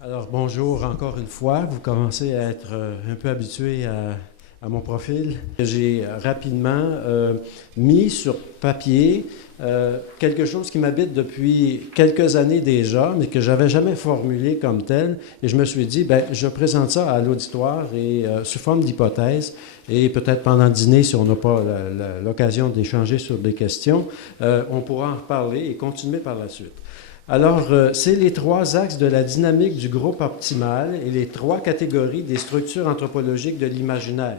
Alors, bonjour encore une fois. Vous commencez à être un peu habitué à mon profil. J'ai rapidement mis sur papier quelque chose qui m'habite depuis quelques années déjà, mais que j'avais jamais formulé comme tel. Et je me suis dit, ben, je présente ça à l'auditoire et sous forme d'hypothèse. Et peut-être pendant le dîner, si on n'a pas l'occasion d'échanger sur des questions, on pourra en reparler et continuer par la suite. Alors, c'est les trois axes de la dynamique du groupe optimal et les trois catégories des structures anthropologiques de l'imaginaire.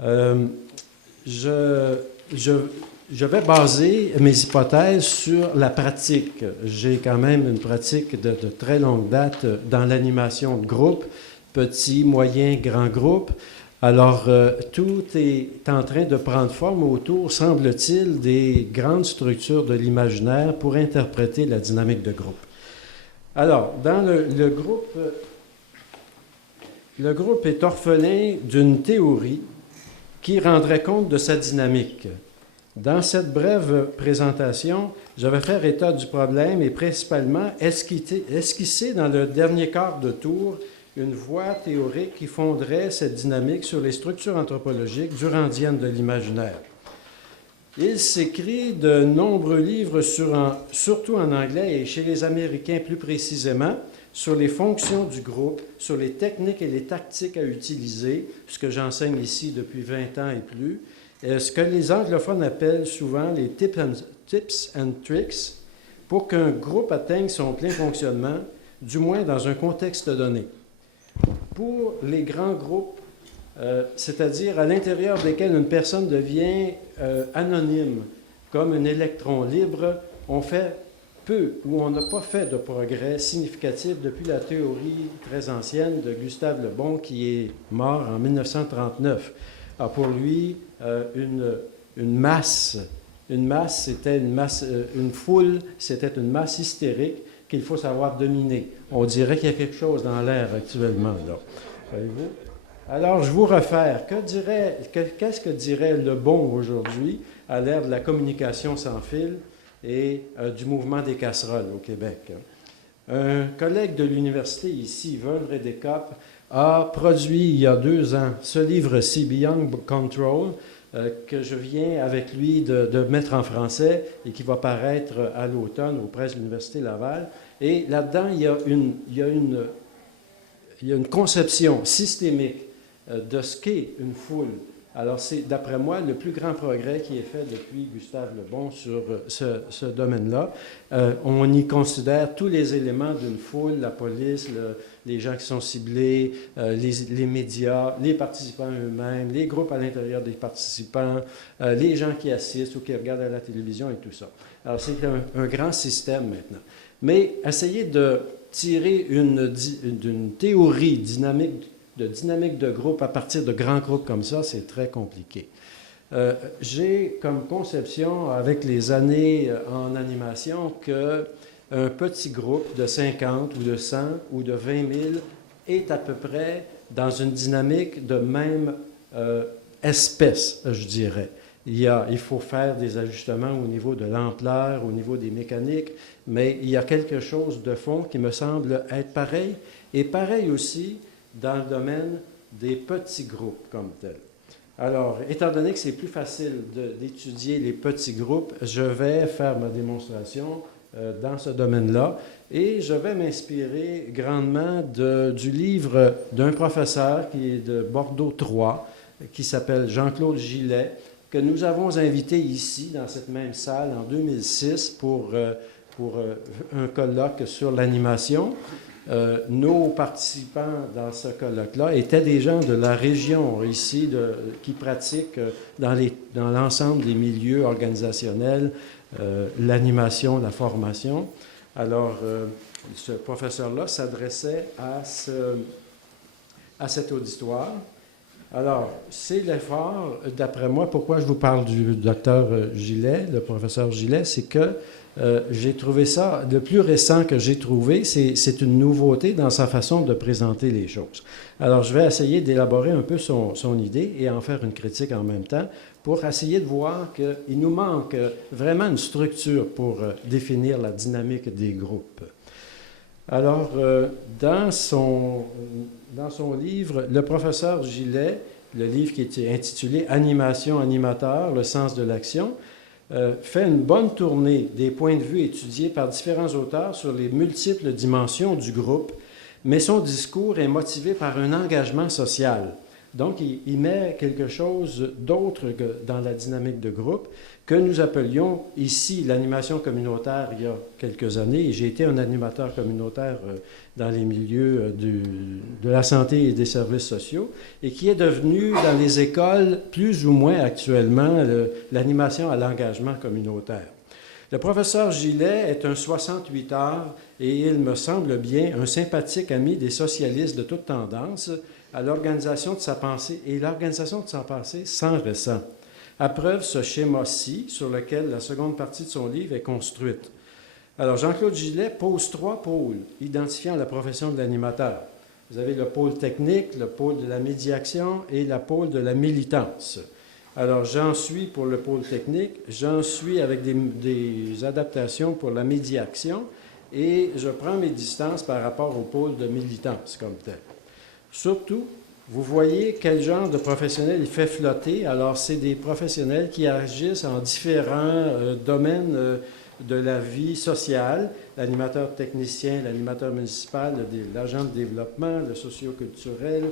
Je, je, je vais baser mes hypothèses sur la pratique. J'ai quand même une pratique de très longue date dans l'animation de groupe, petit, moyen, grand groupe. Alors, tout est en train de prendre forme autour, semble-t-il, des grandes structures de l'imaginaire pour interpréter la dynamique de groupe. Alors, dans le groupe est orphelin d'une théorie qui rendrait compte de sa dynamique. Dans cette brève présentation, je vais faire état du problème et principalement esquisser dans le dernier quart de tour une voie théorique qui fonderait cette dynamique sur les structures anthropologiques durandiennes de l'imaginaire. Il s'écrit de nombreux livres, surtout en anglais et chez les Américains plus précisément, sur les fonctions du groupe, sur les techniques et les tactiques à utiliser, ce que j'enseigne ici depuis 20 ans et plus, ce que les anglophones appellent souvent les tips and tricks, pour qu'un groupe atteigne son plein fonctionnement, du moins dans un contexte donné. Pour les grands groupes, c'est-à-dire à l'intérieur desquels une personne devient anonyme, comme un électron libre, on fait peu ou on n'a pas fait de progrès significatif depuis la théorie très ancienne de Gustave Le Bon qui est mort en 1939. Alors pour lui, une masse, c'était une foule, c'était une masse hystérique qu'il faut savoir dominer. On dirait qu'il y a quelque chose dans l'air actuellement, là. Voyez-vous? Alors, je vous réfère. Qu'est-ce que dirait Le Bon aujourd'hui à l'ère de la communication sans fil et du mouvement des casseroles au Québec? Un collègue de l'université ici, Vern Redekop, a produit il y a 2 ans ce livre-ci, Beyond Control, que je viens avec lui de mettre en français et qui va paraître à l'automne aux presses de l'Université Laval. Et là-dedans, il y a une conception systémique de ce qu'est une foule. Alors, c'est, d'après moi, le plus grand progrès qui est fait depuis Gustave Le Bon sur ce domaine-là. On y considère tous les éléments d'une foule, la police, les gens qui sont ciblés, les médias, les participants eux-mêmes, les groupes à l'intérieur des participants, les gens qui assistent ou qui regardent à la télévision et tout ça. Alors, c'est un grand système maintenant. Mais essayer de tirer d'une théorie dynamique de groupe à partir de grands groupes comme ça, c'est très compliqué. J'ai comme conception, avec les années en animation, qu'un petit groupe de 50 ou de 100 ou de 20 000 est à peu près dans une dynamique de même espèce, je dirais. Il faut faire des ajustements au niveau de l'ampleur, au niveau des mécaniques, mais il y a quelque chose de fond qui me semble être pareil, et pareil aussi dans le domaine des petits groupes comme tels. Alors, étant donné que c'est plus facile d'étudier les petits groupes, je vais faire ma démonstration dans ce domaine-là et je vais m'inspirer grandement du livre d'un professeur qui est de Bordeaux 3, qui s'appelle Jean-Claude Gillet, que nous avons invité ici, dans cette même salle, en 2006, pour un colloque sur l'animation. Nos participants dans ce colloque-là étaient des gens de la région ici qui pratiquent dans l'ensemble des milieux organisationnels l'animation, la formation. Alors, ce professeur-là s'adressait à cet auditoire. Alors, c'est l'effort, d'après moi, pourquoi je vous parle du docteur Gillet, le professeur Gillet, c'est que j'ai trouvé ça, le plus récent que j'ai trouvé, c'est une nouveauté dans sa façon de présenter les choses. Alors, je vais essayer d'élaborer un peu son idée et en faire une critique en même temps pour essayer de voir qu'il nous manque vraiment une structure pour définir la dynamique des groupes. Alors, dans son livre, le professeur Gillet, le livre qui est intitulé Animation, animateur, le sens de l'action, fait une bonne tournée des points de vue étudiés par différents auteurs sur les multiples dimensions du groupe, mais son discours est motivé par un engagement social. Donc, il met quelque chose d'autre dans la dynamique de groupe que nous appelions ici l'animation communautaire il y a quelques années. Et j'ai été un animateur communautaire dans les milieux de la santé et des services sociaux et qui est devenu dans les écoles plus ou moins actuellement l'animation à l'engagement communautaire. Le professeur Gillet est un 68 heures et il me semble bien un sympathique ami des socialistes de toute tendance à l'organisation de sa pensée et l'organisation de sa pensée sans récent. À preuve ce schéma-ci sur lequel la seconde partie de son livre est construite. Alors, Jean-Claude Gillet pose 3 pôles identifiant la profession de l'animateur. Vous avez le pôle technique, le pôle de la médiation et le pôle de la militance. Alors, j'en suis pour le pôle technique, j'en suis avec des adaptations pour la médiation et je prends mes distances par rapport au pôle de militance comme tel. Surtout, vous voyez quel genre de professionnels il fait flotter. Alors, c'est des professionnels qui agissent en différents domaines de la vie sociale, l'animateur technicien, l'animateur municipal, l'agent de développement, le socioculturel,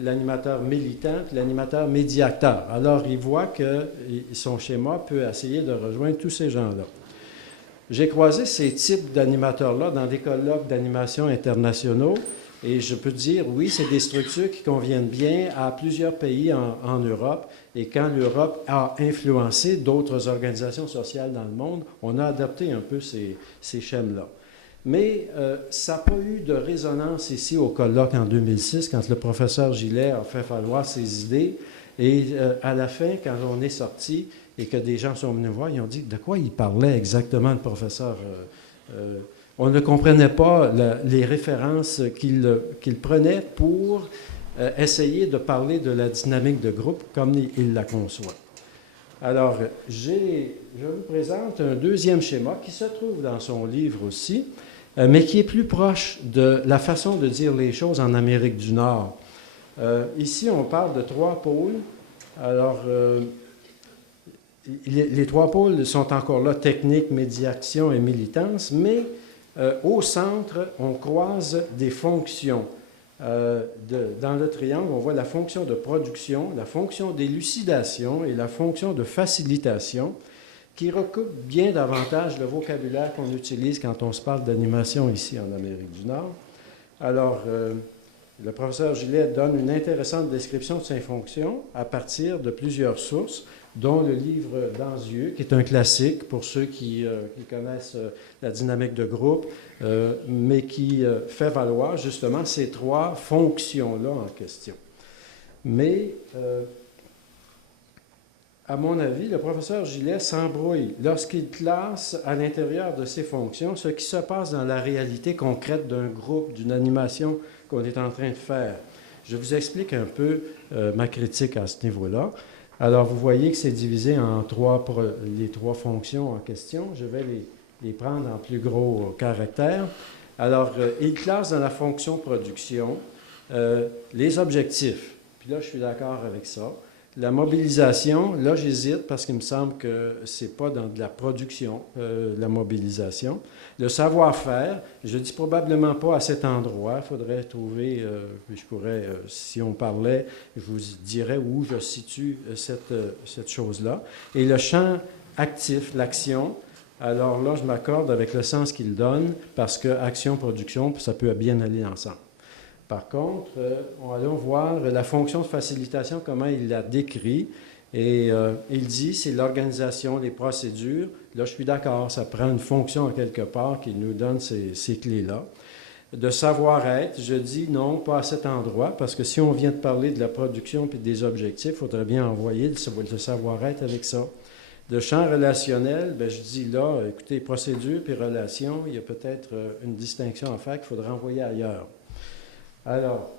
l'animateur militant, l'animateur médiateur. Alors, il voit que son schéma peut essayer de rejoindre tous ces gens-là. J'ai croisé ces types d'animateurs-là dans des colloques d'animation internationaux. Et je peux dire, oui, c'est des structures qui conviennent bien à plusieurs pays en Europe. Et quand l'Europe a influencé d'autres organisations sociales dans le monde, on a adopté un peu ces schèmes-là. Mais ça n'a pas eu de résonance ici au colloque en 2006, quand le professeur Gillet a fait valoir ses idées. Et à la fin, quand on est sorti et que des gens sont venus voir, ils ont dit de quoi il parlait exactement, le professeur on ne comprenait pas les références qu'il prenait pour essayer de parler de la dynamique de groupe comme il la conçoit. Alors, je vous présente un deuxième schéma qui se trouve dans son livre aussi, mais qui est plus proche de la façon de dire les choses en Amérique du Nord. Ici, on parle de 3 pôles. Alors, les 3 pôles sont encore là, technique, médiation et militance, mais au centre, on croise des fonctions. Dans le triangle, on voit la fonction de production, la fonction d'élucidation et la fonction de facilitation qui recoupent bien davantage le vocabulaire qu'on utilise quand on se parle d'animation ici en Amérique du Nord. Alors, le professeur Gillet donne une intéressante description de ces fonctions à partir de plusieurs sources, dont le livre d'Anzieux, qui est un classique pour ceux qui connaissent la dynamique de groupe, mais qui fait valoir justement ces 3 fonctions-là en question. Mais, à mon avis, le professeur Gillet s'embrouille lorsqu'il classe à l'intérieur de ces fonctions ce qui se passe dans la réalité concrète d'un groupe, d'une animation qu'on est en train de faire. Je vous explique un peu ma critique à ce niveau-là. Alors, vous voyez que c'est divisé en les 3 fonctions en question. Je vais les prendre en plus gros caractères. Alors, il classe dans la fonction production les objectifs. Puis là, je suis d'accord avec ça. La mobilisation, là, j'hésite parce qu'il me semble que ce n'est pas dans de la production, la mobilisation. Le savoir-faire, je ne dis probablement pas à cet endroit. Il faudrait trouver, je pourrais, si on parlait, je vous dirais où je situe cette chose-là. Et le champ actif, l'action, alors là, je m'accorde avec le sens qu'il donne parce que action-production, ça peut bien aller ensemble. Par contre, allons voir la fonction de facilitation, comment il la décrit. Et il dit, c'est l'organisation, les procédures. Là, je suis d'accord, ça prend une fonction en quelque part qui nous donne ces clés-là. De savoir-être, je dis non, pas à cet endroit, parce que si on vient de parler de la production et des objectifs, il faudrait bien envoyer le savoir-être avec ça. De champ relationnel, bien, je dis là, écoutez, procédure puis relation, il y a peut-être une distinction à faire qu'il faudrait envoyer ailleurs. Alors,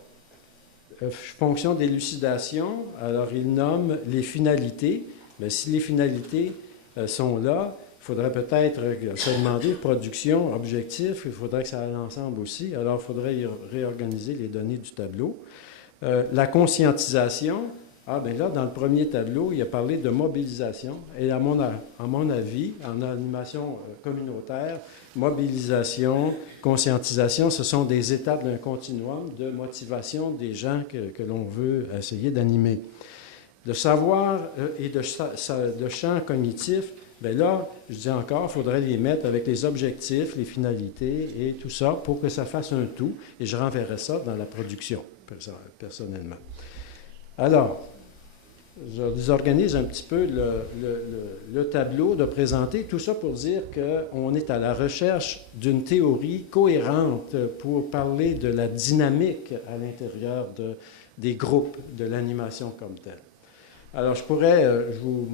fonction d'élucidation, alors il nomme les finalités. Bien, si les finalités sont là, il faudrait peut-être se demander production, objectif, il faudrait que ça aille ensemble aussi. Alors, il faudrait réorganiser les données du tableau. La conscientisation, bien là, dans le premier tableau, il a parlé de mobilisation. Et à mon avis, en animation communautaire, mobilisation, conscientisation, ce sont des étapes d'un continuum de motivation des gens que l'on veut essayer d'animer. De savoir et de champ cognitif, bien là, je dis encore, il faudrait les mettre avec les objectifs, les finalités et tout ça pour que ça fasse un tout. Et je renverrai ça dans la production, personnellement. Alors, je désorganise un petit peu le tableau de présenter, tout ça pour dire qu'on est à la recherche d'une théorie cohérente pour parler de la dynamique à l'intérieur des groupes, de l'animation comme telle. Alors, je vous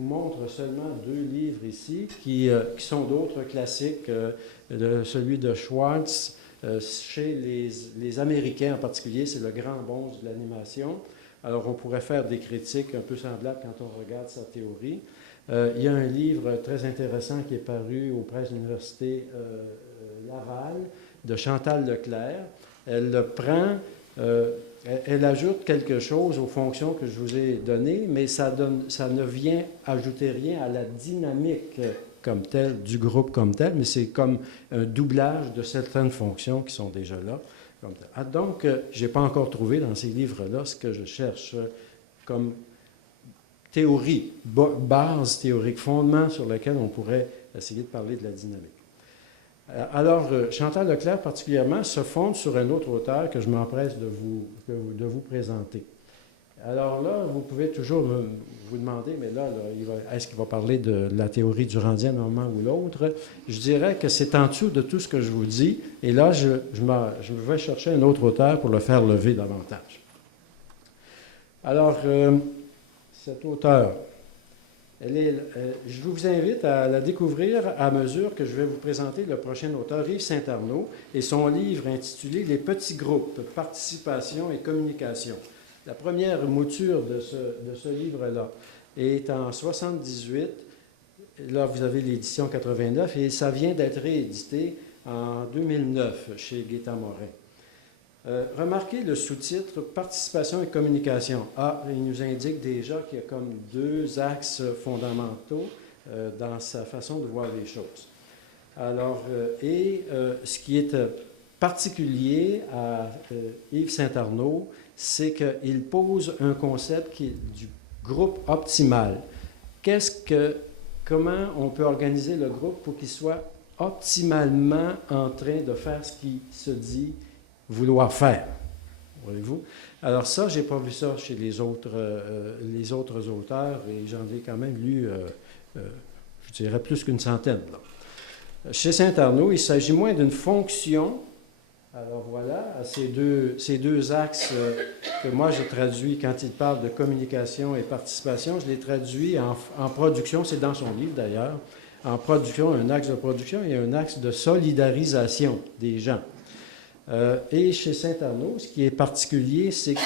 montre seulement 2 livres ici qui sont d'autres classiques, celui de Schwartz, chez les Américains en particulier, c'est le grand bonze de l'animation. Alors, on pourrait faire des critiques un peu semblables quand on regarde sa théorie. Il y a un livre très intéressant qui est paru aux presses de l'Université Laval de Chantal Leclerc. Elle le prend... elle ajoute quelque chose aux fonctions que je vous ai données, mais ça ne vient ajouter rien à la dynamique comme telle, du groupe comme tel, mais c'est comme un doublage de certaines fonctions qui sont déjà là. Donc, je n'ai pas encore trouvé dans ces livres-là ce que je cherche comme théorie, base théorique, fondement sur lequel on pourrait essayer de parler de la dynamique. Alors, Chantal Leclerc, particulièrement, se fonde sur un autre auteur que je m'empresse de vous présenter. Alors là, vous pouvez toujours vous demander, mais là est-ce qu'il va parler de la théorie durandienne à un moment ou l'autre? Je dirais que c'est en dessous de tout ce que je vous dis, et là, je vais chercher un autre auteur pour le faire lever davantage. Alors, cet auteur, je vous invite à la découvrir à mesure que je vais vous présenter le prochain auteur, Yves Saint-Arnaud, et son livre intitulé « Les petits groupes, participation et communication ». La première mouture de ce livre-là est en 78. Là, vous avez l'édition 89, et ça vient d'être réédité en 2009 chez Guetta-Morin. Remarquez le sous-titre « Participation et communication ». Il nous indique déjà qu'il y a comme 2 axes fondamentaux dans sa façon de voir les choses. Alors, ce qui est particulier à Yves Saint-Arnaud, c'est qu'il pose un concept qui est du groupe optimal. Comment on peut organiser le groupe pour qu'il soit optimalement en train de faire ce qu'il se dit vouloir faire? Voyez-vous? Alors ça, je n'ai pas vu ça chez les autres auteurs, et j'en ai quand même lu, je dirais, plus qu'une centaine. Là. Chez Saint-Arnaud, il s'agit moins d'une fonction. Alors voilà, ces deux axes que moi je traduis quand il parle de communication et participation, je les traduis en production, c'est dans son livre d'ailleurs, en production, un axe de production et un axe de solidarisation des gens. Et chez Saint-Arnaud, ce qui est particulier, c'est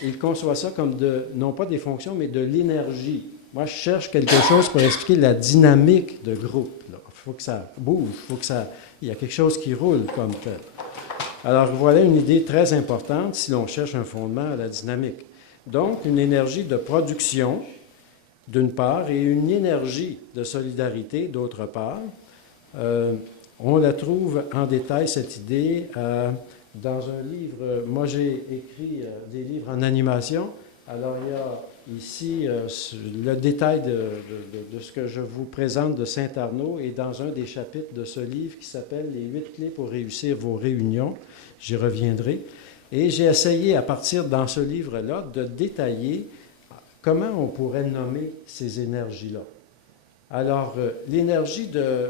qu'il conçoit ça comme non pas des fonctions, mais de l'énergie. Moi, je cherche quelque chose pour expliquer la dynamique de groupe. Il faut que ça bouge, il y a quelque chose qui roule comme tel. Alors, voilà une idée très importante si l'on cherche un fondement à la dynamique. Donc, une énergie de production, d'une part, et une énergie de solidarité, d'autre part. On la trouve en détail, cette idée, dans un livre. Moi, j'ai écrit des livres en animation. Alors, il y a ici le détail de ce que je vous présente de Saint-Arnaud est dans un des chapitres de ce livre qui s'appelle « Les 8 clés pour réussir vos réunions ». J'y reviendrai. Et j'ai essayé, à partir dans ce livre-là, de détailler comment on pourrait nommer ces énergies-là. Alors, l'énergie de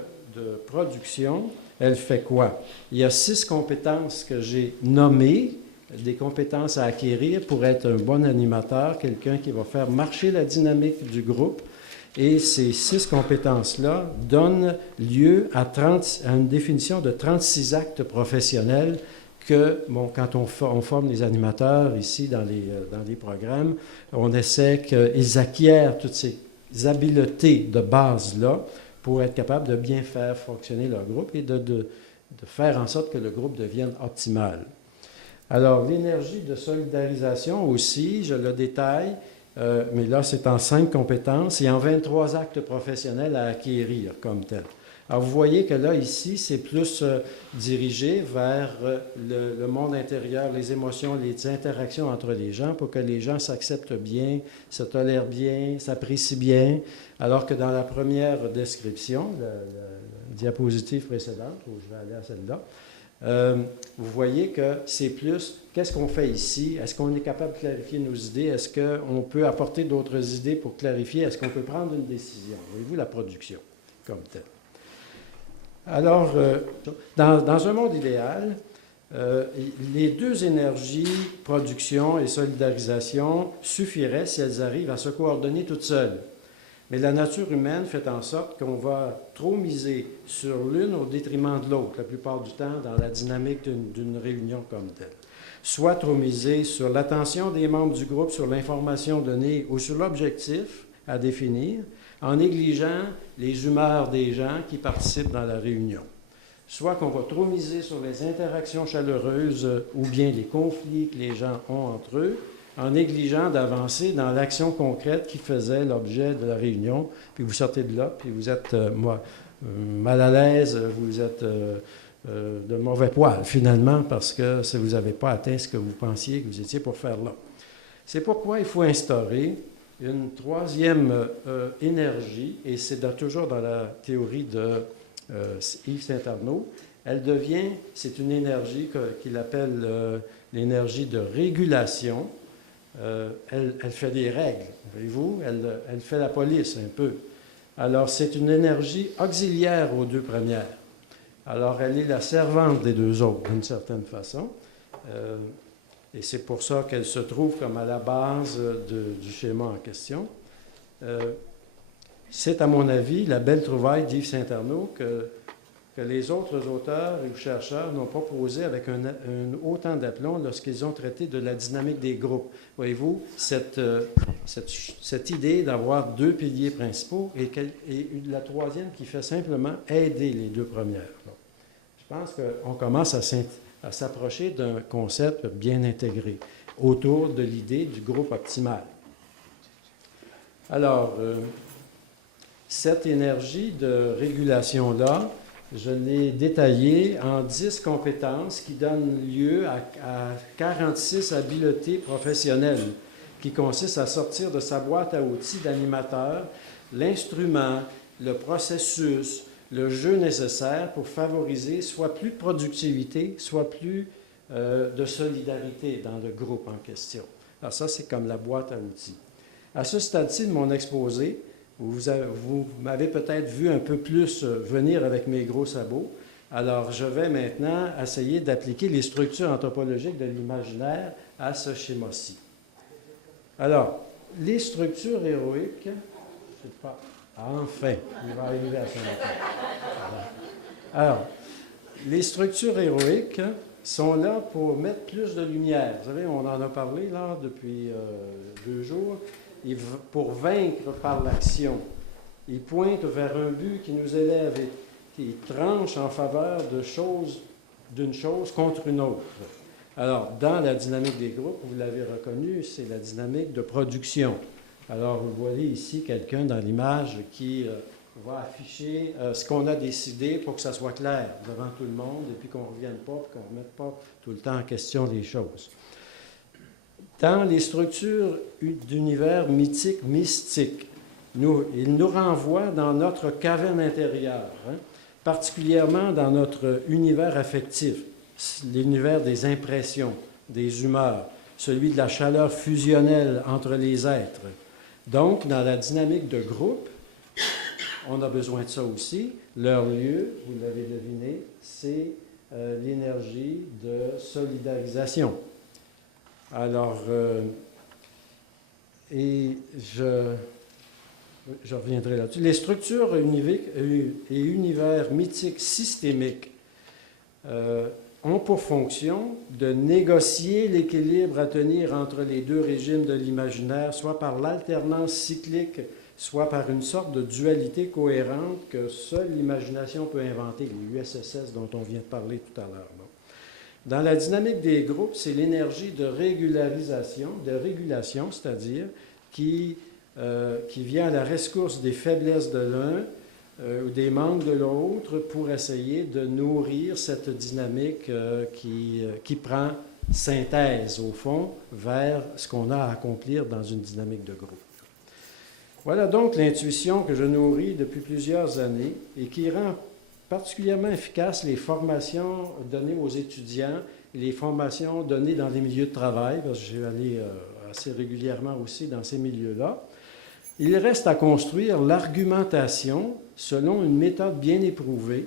production, elle fait quoi? Il y a 6 compétences que j'ai nommées, des compétences à acquérir pour être un bon animateur, quelqu'un qui va faire marcher la dynamique du groupe. Et ces 6 compétences-là donnent lieu à une définition de 36 actes professionnels que, quand on forme les animateurs ici dans les programmes, on essaie qu'ils acquièrent toutes ces habiletés de base-là pour être capable de bien faire fonctionner leur groupe et de faire en sorte que le groupe devienne optimal. Alors, l'énergie de solidarisation aussi, je le détaille, mais là, c'est en 5 compétences et en 23 actes professionnels à acquérir comme tel. Alors, vous voyez que là, ici, c'est plus dirigé vers le monde intérieur, les émotions, les interactions entre les gens pour que les gens s'acceptent bien, se tolèrent bien, s'apprécient bien, alors que dans la première description, la diapositive précédente, où je vais aller à celle-là, vous voyez que c'est plus, qu'est-ce qu'on fait ici? Est-ce qu'on est capable de clarifier nos idées? Est-ce qu'on peut apporter d'autres idées pour clarifier? Est-ce qu'on peut prendre une décision? Voyez-vous la production comme telle? Alors, dans un monde idéal, les deux énergies, production et solidarisation, suffiraient si elles arrivent à se coordonner toutes seules. Mais la nature humaine fait en sorte qu'on va trop miser sur l'une au détriment de l'autre, la plupart du temps, dans la dynamique d'une réunion comme telle. Soit trop miser sur l'attention des membres du groupe, sur l'information donnée ou sur l'objectif à définir, en négligeant les humeurs des gens qui participent dans la réunion. Soit qu'on va trop miser sur les interactions chaleureuses ou bien les conflits que les gens ont entre eux, en négligeant d'avancer dans l'action concrète qui faisait l'objet de la réunion, puis vous sortez de là, puis vous êtes mal à l'aise, vous êtes de mauvais poil, finalement, parce que vous n'avez pas atteint ce que vous pensiez que vous étiez pour faire là. C'est pourquoi il faut instaurer une troisième énergie, et c'est toujours dans la théorie de Yves Saint-Arnaud. C'est une énergie qu'il appelle l'énergie de régulation. Elle fait des règles, voyez-vous, elle fait la police un peu. Alors, c'est une énergie auxiliaire aux deux premières. Alors, elle est la servante des deux autres, d'une certaine façon. Et c'est pour ça qu'elle se trouve comme à la base du schéma en question. C'est, à mon avis, la belle trouvaille d'Yves Saint-Arnaud que les autres auteurs ou chercheurs n'ont pas posé avec autant d'aplomb lorsqu'ils ont traité de la dynamique des groupes. Voyez-vous, cette idée d'avoir deux piliers principaux et la troisième qui fait simplement aider les deux premières. Je pense qu'on commence à s'approcher d'un concept bien intégré autour de l'idée du groupe optimal. Alors, cette énergie de régulation-là, je l'ai détaillée en 10 compétences qui donnent lieu à 46 habiletés professionnelles qui consistent à sortir de sa boîte à outils d'animateur l'instrument, le processus, le jeu nécessaire pour favoriser soit plus de productivité, soit plus de solidarité dans le groupe en question. Alors ça, c'est comme la boîte à outils. À ce stade-ci de mon exposé, vous m'avez peut-être vu un peu plus venir avec mes gros sabots. Alors, je vais maintenant essayer d'appliquer les structures anthropologiques de l'imaginaire à ce schéma-ci. Alors, les structures héroïques, je ne sais pas, enfin, il va arriver à son moment. Alors, les structures héroïques sont là pour mettre plus de lumière. Vous savez, on en a parlé là depuis 2 jours. Pour vaincre par l'action. Il pointe vers un but qui nous élève et qui tranche en faveur d'une chose contre une autre. Alors, dans la dynamique des groupes, vous l'avez reconnu, c'est la dynamique de production. Alors, vous voyez ici quelqu'un dans l'image qui va afficher ce qu'on a décidé pour que ça soit clair devant tout le monde et puis qu'on ne revienne pas, qu'on ne remette pas tout le temps en question les choses. Dans les structures d'univers mythique, mystique, il nous renvoie dans notre caverne intérieure, particulièrement dans notre univers affectif, l'univers des impressions, des humeurs, celui de la chaleur fusionnelle entre les êtres. Donc, dans la dynamique de groupe, on a besoin de ça aussi. Leur lieu, vous l'avez deviné, c'est l'énergie de solidarisation. Alors, et je reviendrai là-dessus. Les structures et univers mythiques systémiques ont pour fonction de négocier l'équilibre à tenir entre les deux régimes de l'imaginaire, soit par l'alternance cyclique soit par une sorte de dualité cohérente que seule l'imagination peut inventer, les USSS dont on vient de parler tout à l'heure. Bon. Dans la dynamique des groupes, c'est l'énergie de régulation, c'est-à-dire qui vient à la rescousse des faiblesses de l'un ou des manques de l'autre pour essayer de nourrir cette dynamique qui prend synthèse, au fond, vers ce qu'on a à accomplir dans une dynamique de groupe. Voilà donc l'intuition que je nourris depuis plusieurs années et qui rend particulièrement efficaces les formations données aux étudiants et les formations données dans les milieux de travail, parce que je vais aller assez régulièrement aussi dans ces milieux-là. Il reste à construire l'argumentation selon une méthode bien éprouvée.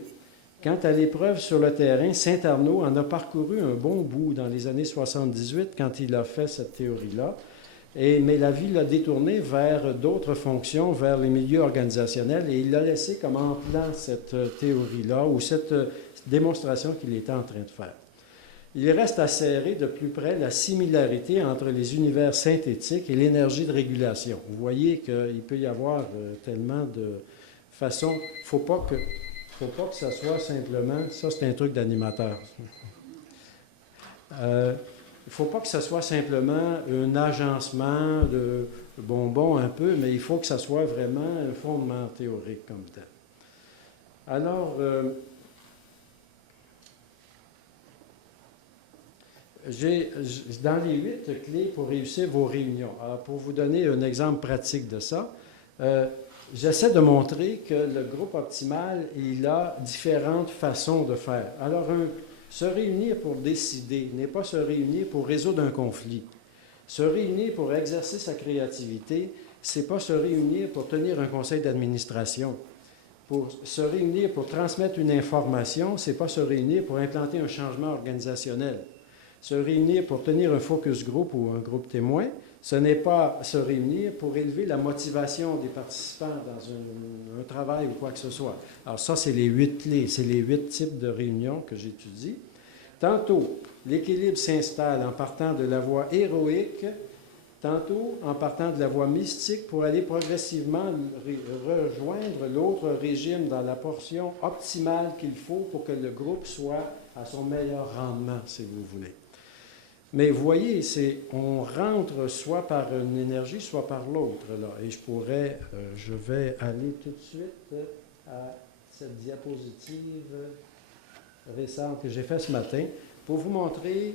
Quant à l'épreuve sur le terrain, Saint-Arnaud en a parcouru un bon bout dans les années 78 quand il a fait cette théorie-là. Mais la vie l'a détourné vers d'autres fonctions, vers les milieux organisationnels, et il a laissé comme en plan cette théorie-là ou cette démonstration qu'il était en train de faire. Il reste à serrer de plus près la similarité entre les univers synthétiques et l'énergie de régulation. Vous voyez qu'il peut y avoir tellement de façons. Il ne faut pas que ça soit simplement... Ça, c'est un truc d'animateur. Il ne faut pas que ce soit simplement un agencement de bonbons un peu, mais il faut que ça soit vraiment un fondement théorique comme tel. Alors, dans les 8 clés pour réussir vos réunions, alors pour vous donner un exemple pratique de ça, j'essaie de montrer que le groupe optimal, il a différentes façons de faire. Alors, se réunir pour décider n'est pas se réunir pour résoudre un conflit. Se réunir pour exercer sa créativité, c'est pas se réunir pour tenir un conseil d'administration. Pour se réunir pour transmettre une information, c'est pas se réunir pour implanter un changement organisationnel. Se réunir pour tenir un focus group ou un groupe témoin, ce n'est pas se réunir pour élever la motivation des participants dans un travail ou quoi que ce soit. Alors ça, c'est les 8 clés, c'est les 8 types de réunions que j'étudie. Tantôt, l'équilibre s'installe en partant de la voie héroïque, tantôt en partant de la voie mystique pour aller progressivement rejoindre l'autre régime dans la portion optimale qu'il faut pour que le groupe soit à son meilleur rendement, si vous voulez. Mais vous voyez, on rentre soit par une énergie, soit par l'autre. Et je vais aller tout de suite à cette diapositive récente que j'ai faite ce matin pour vous montrer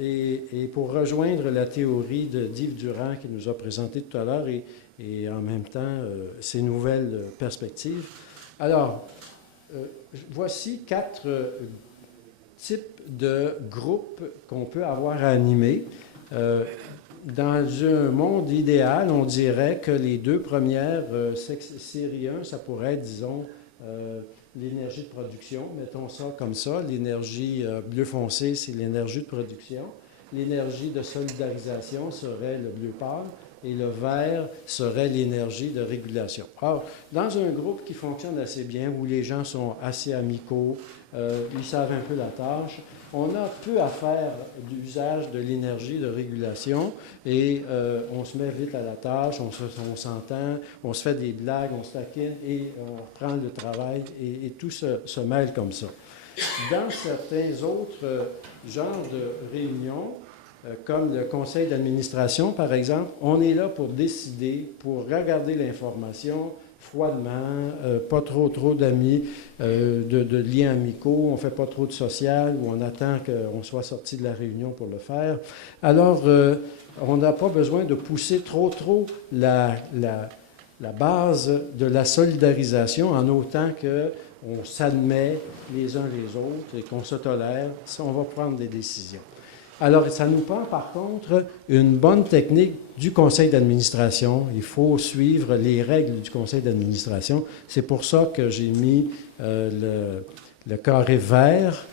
et pour rejoindre la théorie d'Yves Durand qui nous a présenté tout à l'heure et en même temps ses nouvelles perspectives. Alors, voici 4 types de groupes qu'on peut avoir à animer. Dans un monde idéal, on dirait que les 2 premières séries 1, ça pourrait être, disons, l'énergie de production. Mettons ça comme ça. L'énergie bleu foncé, c'est l'énergie de production. L'énergie de solidarisation serait le bleu pâle. Et le vert serait l'énergie de régulation. Or, dans un groupe qui fonctionne assez bien, où les gens sont assez amicaux, ils savent un peu la tâche, on a peu à faire d'usage de l'énergie de régulation et on se met vite à la tâche, on s'entend, on se fait des blagues, on se taquine et on reprend le travail et tout se mêle comme ça. Dans certains autres genres de réunions, comme le conseil d'administration, par exemple, on est là pour décider, pour regarder l'information froidement, pas trop d'amis, de liens amicaux, on ne fait pas trop de social, ou on attend qu'on soit sorti de la réunion pour le faire. Alors, on n'a pas besoin de pousser trop la base de la solidarisation en autant qu'on s'admet les uns les autres et qu'on se tolère, on va prendre des décisions. Alors, ça nous prend par contre une bonne technique du conseil d'administration. Il faut suivre les règles du conseil d'administration. C'est pour ça que j'ai mis le carré vert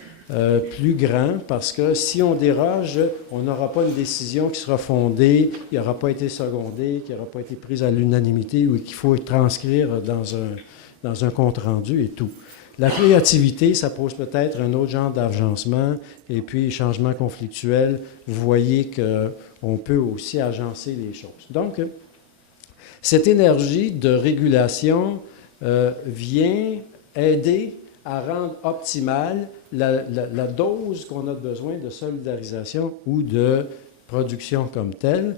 plus grand, parce que si on déroge, on n'aura pas une décision qui sera fondée, qui n'aura pas été secondée, qui n'aura pas été prise à l'unanimité ou qu'il faut transcrire dans un compte-rendu et tout. La créativité, ça pose peut-être un autre genre d'agencement, et puis changement conflictuel, vous voyez qu'on peut aussi agencer les choses. Donc, Cette énergie de régulation vient aider à rendre optimale la dose qu'on a besoin de solidarisation ou de production comme telle.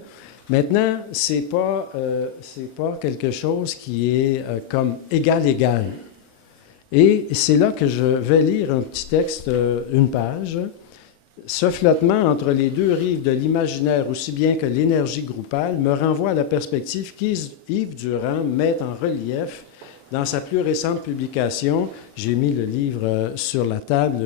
Maintenant, ce n'est pas quelque chose qui est comme égal-égal. Et c'est là que je vais lire un petit texte, une page. Ce flottement entre les deux rives de l'imaginaire, aussi bien que l'énergie groupale, me renvoie à la perspective qu'Yves Durand met en relief dans sa plus récente publication. J'ai mis le livre sur la table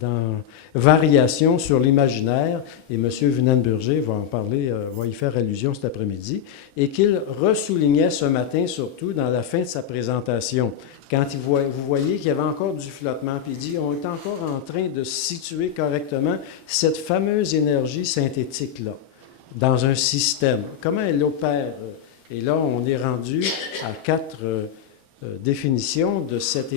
dans Variations sur l'imaginaire, et M. Vunan-Burger va en parler, va y faire allusion cet après-midi, et qu'il ressoulignait ce matin, surtout dans la fin de sa présentation, quand vous voyez qu'il y avait encore du flottement, puis il dit, on est encore en train de situer correctement cette fameuse énergie synthétique-là dans un système. Comment elle opère? Et là, on est rendu à 4 définitions de cet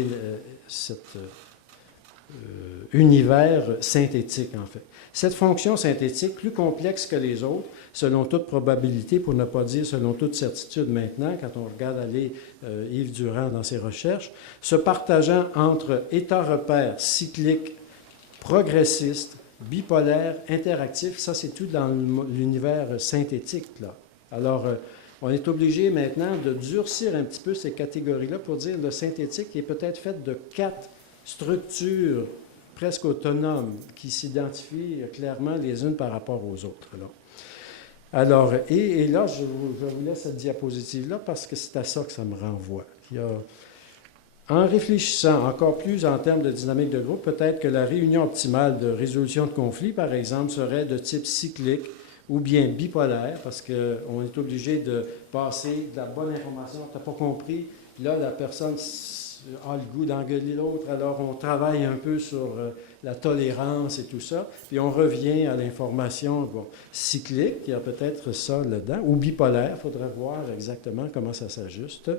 univers synthétique, en fait. Cette fonction synthétique, plus complexe que les autres, selon toute probabilité, pour ne pas dire selon toute certitude maintenant, quand on regarde aller Yves Durand dans ses recherches, se partageant entre états-repères cycliques, progressistes, bipolaires, interactifs, ça c'est tout dans l'univers synthétique, là. Alors, on est obligé maintenant de durcir un petit peu ces catégories-là pour dire le synthétique est peut-être fait de 4 structures presque autonomes qui s'identifient clairement les unes par rapport aux autres, là. Alors, et là, je vous laisse cette diapositive-là parce que c'est à ça que ça me renvoie. En réfléchissant encore plus en termes de dynamique de groupe, peut-être que la réunion optimale de résolution de conflits, par exemple, serait de type cyclique ou bien bipolaire, parce qu'on est obligé de passer de la bonne information. Tu n'as pas compris, là, la personne a le goût d'engueuler l'autre, alors on travaille un peu sur la tolérance et tout ça, puis on revient à l'information cyclique, il y a peut-être ça là-dedans, ou bipolaire, il faudrait voir exactement comment ça s'ajuste.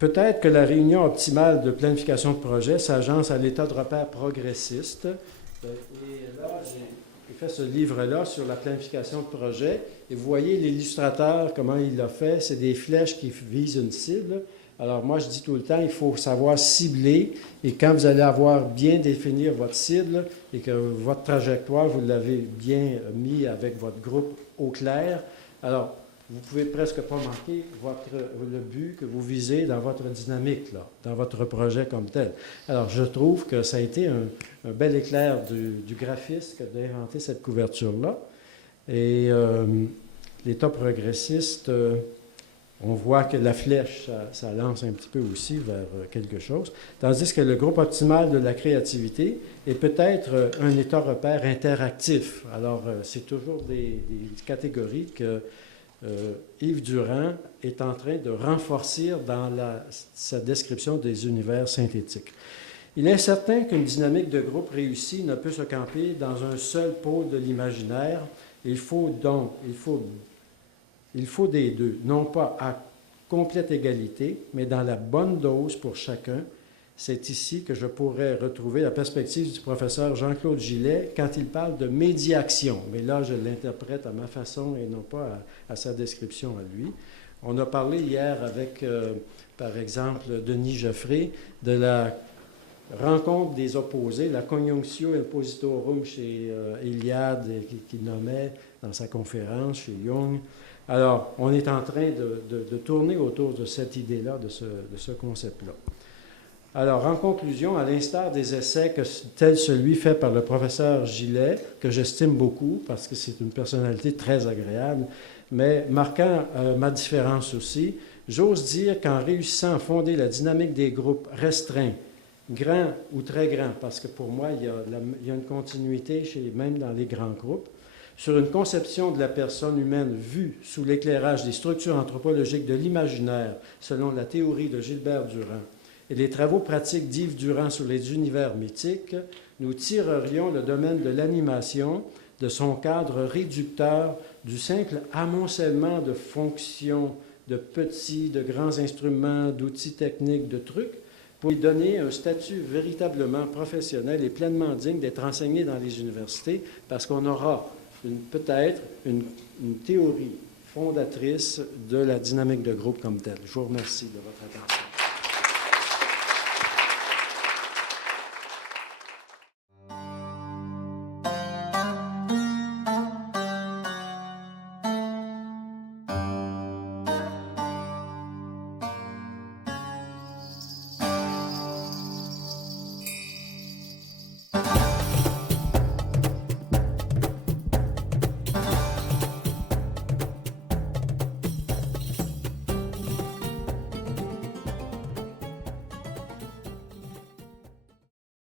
Peut-être que la réunion optimale de planification de projet s'agence à l'état de repère progressiste. Et là, j'ai fait ce livre-là sur la planification de projet, et vous voyez l'illustrateur, comment il l'a fait, c'est des flèches qui visent une cible. Alors moi, je dis tout le temps, il faut savoir cibler, et quand vous allez avoir bien définir votre cible et que votre trajectoire, vous l'avez bien mis avec votre groupe au clair, alors vous ne pouvez presque pas manquer le but que vous visez dans votre dynamique, là, dans votre projet comme tel. Alors je trouve que ça a été un bel éclair du graphiste que d'inventer cette couverture-là. Et l'état progressiste... on voit que la flèche, ça lance un petit peu aussi vers quelque chose, tandis que le groupe optimal de la créativité est peut-être un état repère interactif. Alors, c'est toujours des catégories que Yves Durand est en train de renforcer dans sa description des univers synthétiques. Il est certain qu'une dynamique de groupe réussie ne peut se camper dans un seul pôle de l'imaginaire. Il faut des deux, non pas à complète égalité, mais dans la bonne dose pour chacun. C'est ici que je pourrais retrouver la perspective du professeur Jean-Claude Gillet quand il parle de médiaction. Mais là, je l'interprète à ma façon et non pas à sa description à lui. On a parlé hier avec, par exemple, Denis Geoffrey, de la rencontre des opposés, la conjunctio oppositorum chez Iliade, qu'il nommait dans sa conférence chez Jung. Alors, on est en train de tourner autour de cette idée-là, de ce concept-là. Alors, en conclusion, à l'instar des essais tel celui fait par le professeur Gillet, que j'estime beaucoup parce que c'est une personnalité très agréable, mais marquant ma différence aussi, j'ose dire qu'en réussissant à fonder la dynamique des groupes restreints, grands ou très grands, parce que pour moi, il y a une continuité même dans les grands groupes, sur une conception de la personne humaine vue sous l'éclairage des structures anthropologiques de l'imaginaire, selon la théorie de Gilbert Durand, et les travaux pratiques d'Yves Durand sur les univers mythiques, nous tirerions le domaine de l'animation de son cadre réducteur du simple amoncellement de fonctions, de petits, de grands instruments, d'outils techniques, de trucs, pour lui donner un statut véritablement professionnel et pleinement digne d'être enseigné dans les universités, parce qu'on aura peut-être une théorie fondatrice de la dynamique de groupe comme telle. Je vous remercie de votre attention.